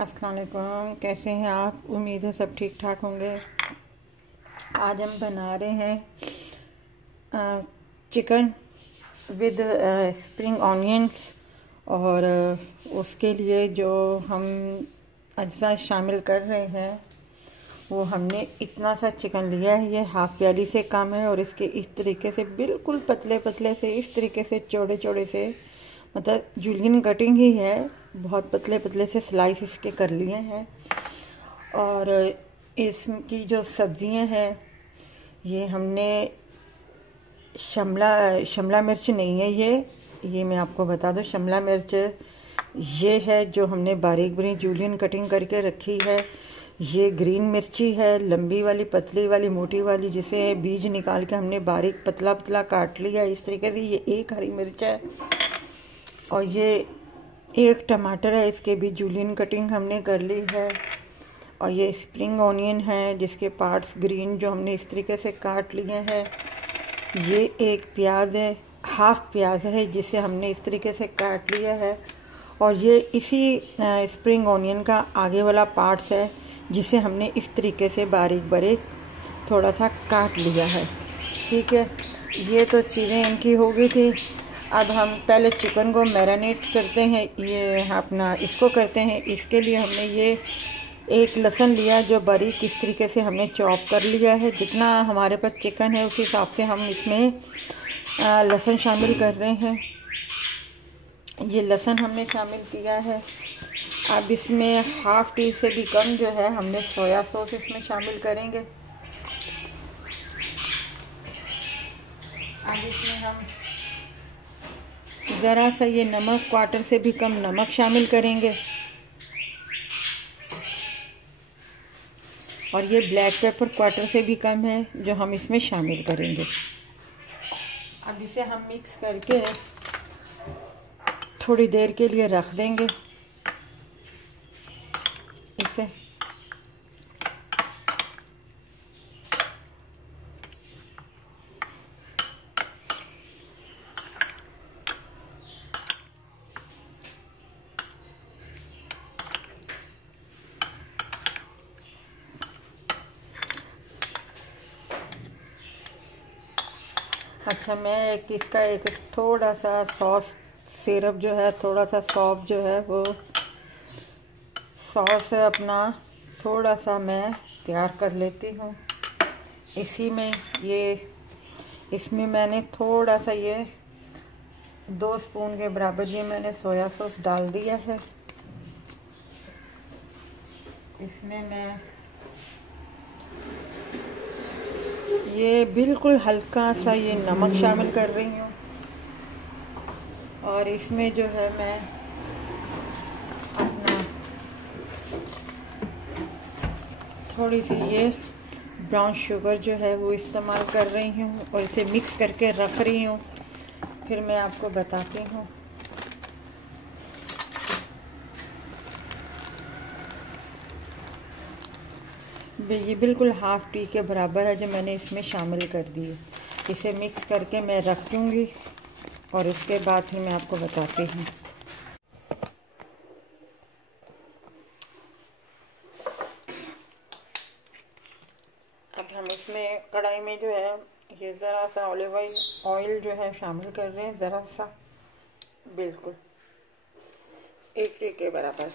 अस्सलाम वालेकुम। कैसे हैं आप? उम्मीद है सब ठीक ठाक होंगे। आज हम बना रहे हैं चिकन विद स्प्रिंग ऑनियंस। और उसके लिए जो हम अज्जा शामिल कर रहे हैं वो हमने इतना सा चिकन लिया है। ये हाफ प्याली से कम है और इसके इस तरीके से बिल्कुल पतले पतले से, इस तरीके से चौड़े चौड़े से, मतलब जूलियन कटिंग ही है। बहुत पतले पतले से स्लाइस इसके कर लिए हैं। और इसकी जो सब्जियां हैं ये हमने शिमला मिर्च नहीं है, ये मैं आपको बता दूं। शिमला मिर्च ये है जो हमने बारीक बारीक जूलियन कटिंग करके रखी है। ये ग्रीन मिर्ची है, लंबी वाली, पतली वाली, मोटी वाली, जिसे बीज निकाल के हमने बारीक पतला पतला काट लिया इस तरीके से। ये एक हरी मिर्च है और ये एक टमाटर है, इसके भी जूलियन कटिंग हमने कर ली है। और ये स्प्रिंग ऑनियन है जिसके पार्ट्स ग्रीन जो हमने इस तरीके से काट लिए हैं। ये एक प्याज है, हाफ प्याज है, जिसे हमने इस तरीके से काट लिया है। और ये इसी स्प्रिंग ऑनियन का आगे वाला पार्ट्स है जिसे हमने इस तरीके से बारीक बारीक थोड़ा सा काट लिया है। ठीक है, ये तो चीज़ें इनकी हो गई थी। अब हम पहले चिकन को मैरिनेट करते हैं, ये अपना इसको करते हैं। इसके लिए हमने ये एक लहसुन लिया जो बारीक इस तरीके से हमने चॉप कर लिया है। जितना हमारे पास चिकन है उस हिसाब से हम इसमें लहसुन शामिल कर रहे हैं। ये लहसुन हमने शामिल किया है। अब इसमें हाफ टी से भी कम जो है हमने सोया सॉस इसमें शामिल करेंगे। अब इसमें हम ज़रा सा ये नमक, क्वार्टर से भी कम नमक शामिल करेंगे। और ये ब्लैक पेपर क्वार्टर से भी कम है जो हम इसमें शामिल करेंगे। अब इसे हम मिक्स करके थोड़ी देर के लिए रख देंगे इसे। अच्छा, मैं इसका एक थोड़ा सा सॉस सिरप जो है, थोड़ा सा सॉफ्ट जो है वो सॉस अपना थोड़ा सा मैं तैयार कर लेती हूँ। इसी में इसमें मैंने थोड़ा सा ये 2 स्पून के बराबर ये मैंने सोया सॉस डाल दिया है। इसमें मैं ये बिल्कुल हल्का सा ये नमक शामिल कर रही हूँ। और इसमें जो है मैं अपना थोड़ी सी ये ब्राउन शुगर जो है वो इस्तेमाल कर रही हूँ और इसे मिक्स करके रख रही हूँ। फिर मैं आपको बताती हूँ। ये बिल्कुल हाफ टी के बराबर है जो मैंने इसमें शामिल कर दी है। इसे मिक्स करके मैं रख दूँगी और उसके बाद फिर मैं आपको बताती हूँ। अब हम इसमें कढ़ाई में जो है ये ज़रा सा ऑलिव ऑयल जो है शामिल कर रहे हैं, ज़रा सा, बिल्कुल 1 टी के बराबर।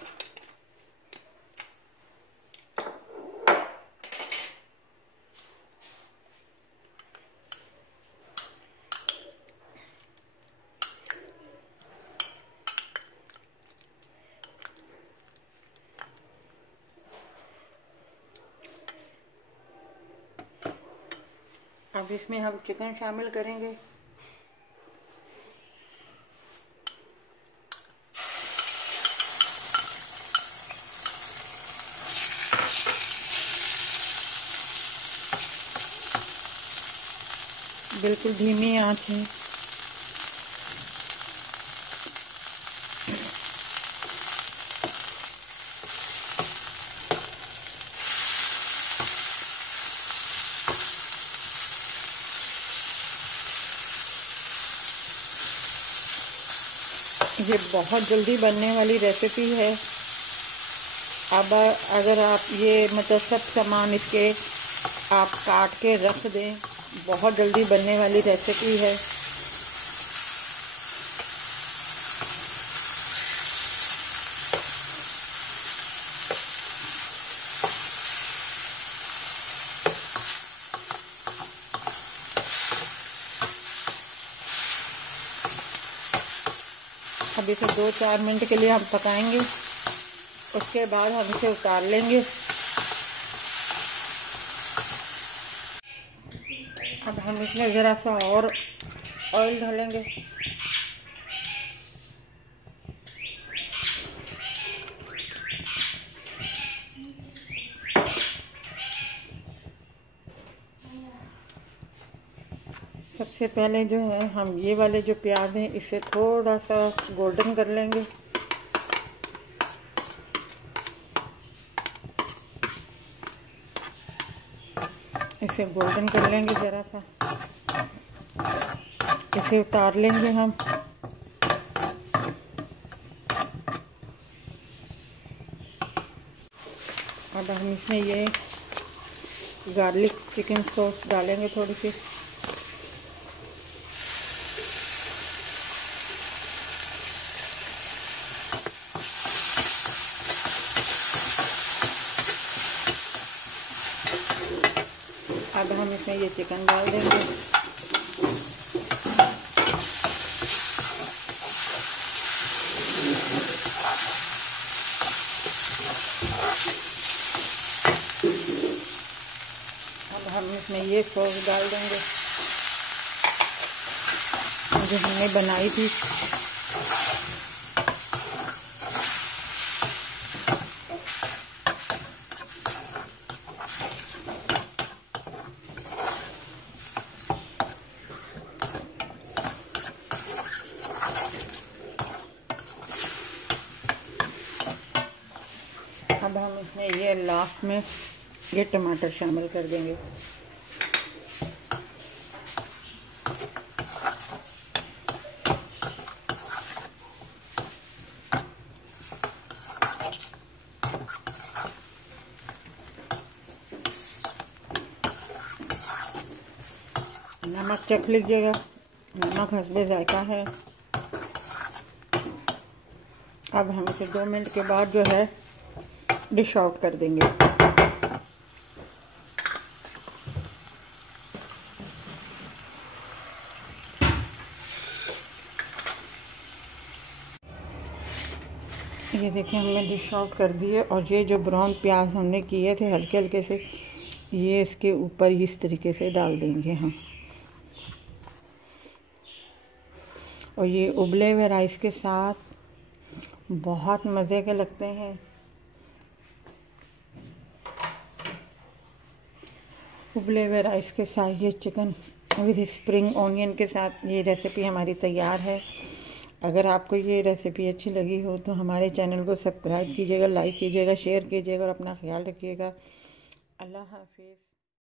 अब इसमें हम चिकन शामिल करेंगे। बिल्कुल धीमी आंच है। ये बहुत जल्दी बनने वाली रेसिपी है। अब अगर आप ये मतलब सब सामान इसके आप काट के रख दें, बहुत जल्दी बनने वाली रेसिपी है। अब इसे 2-4 मिनट के लिए हम पकाएंगे, उसके बाद हम इसे उतार लेंगे। अब हम इसमें ज़रा सा और ऑयल डालेंगे। सबसे पहले जो है हम ये वाले जो प्याज हैं इसे थोड़ा सा गोल्डन कर लेंगे। इसे गोल्डन कर लेंगे ज़रा सा, इसे उतार लेंगे हम। अब हम इसमें ये गार्लिक चिकन सॉस डालेंगे थोड़ी सी। अब हम इसमें ये चिकन डाल देंगे। अब हम इसमें ये सॉस डाल देंगे जो हमने बनाई थी। अब हम इसमें ये लास्ट में ये टमाटर शामिल कर देंगे। नमक चख लीजिएगा, नमक हस्बे जायका है। अब हम इसे 2 मिनट के बाद जो है डिश आउट कर देंगे। ये देखिए हमने डिश आउट कर दिए, और ये जो ब्राउन प्याज हमने किए थे हल्के हल्के से, ये इसके ऊपर इस तरीके से डाल देंगे हम। और ये उबले हुए राइस के साथ बहुत मज़े के लगते हैं। उबले हुए राइस के साथ ये चिकन विद स्प्रिंग ऑनियन के साथ ये रेसिपी हमारी तैयार है। अगर आपको ये रेसिपी अच्छी लगी हो तो हमारे चैनल को सब्सक्राइब कीजिएगा, लाइक कीजिएगा, शेयर कीजिएगा और अपना ख्याल रखिएगा। अल्लाह हाफिज़।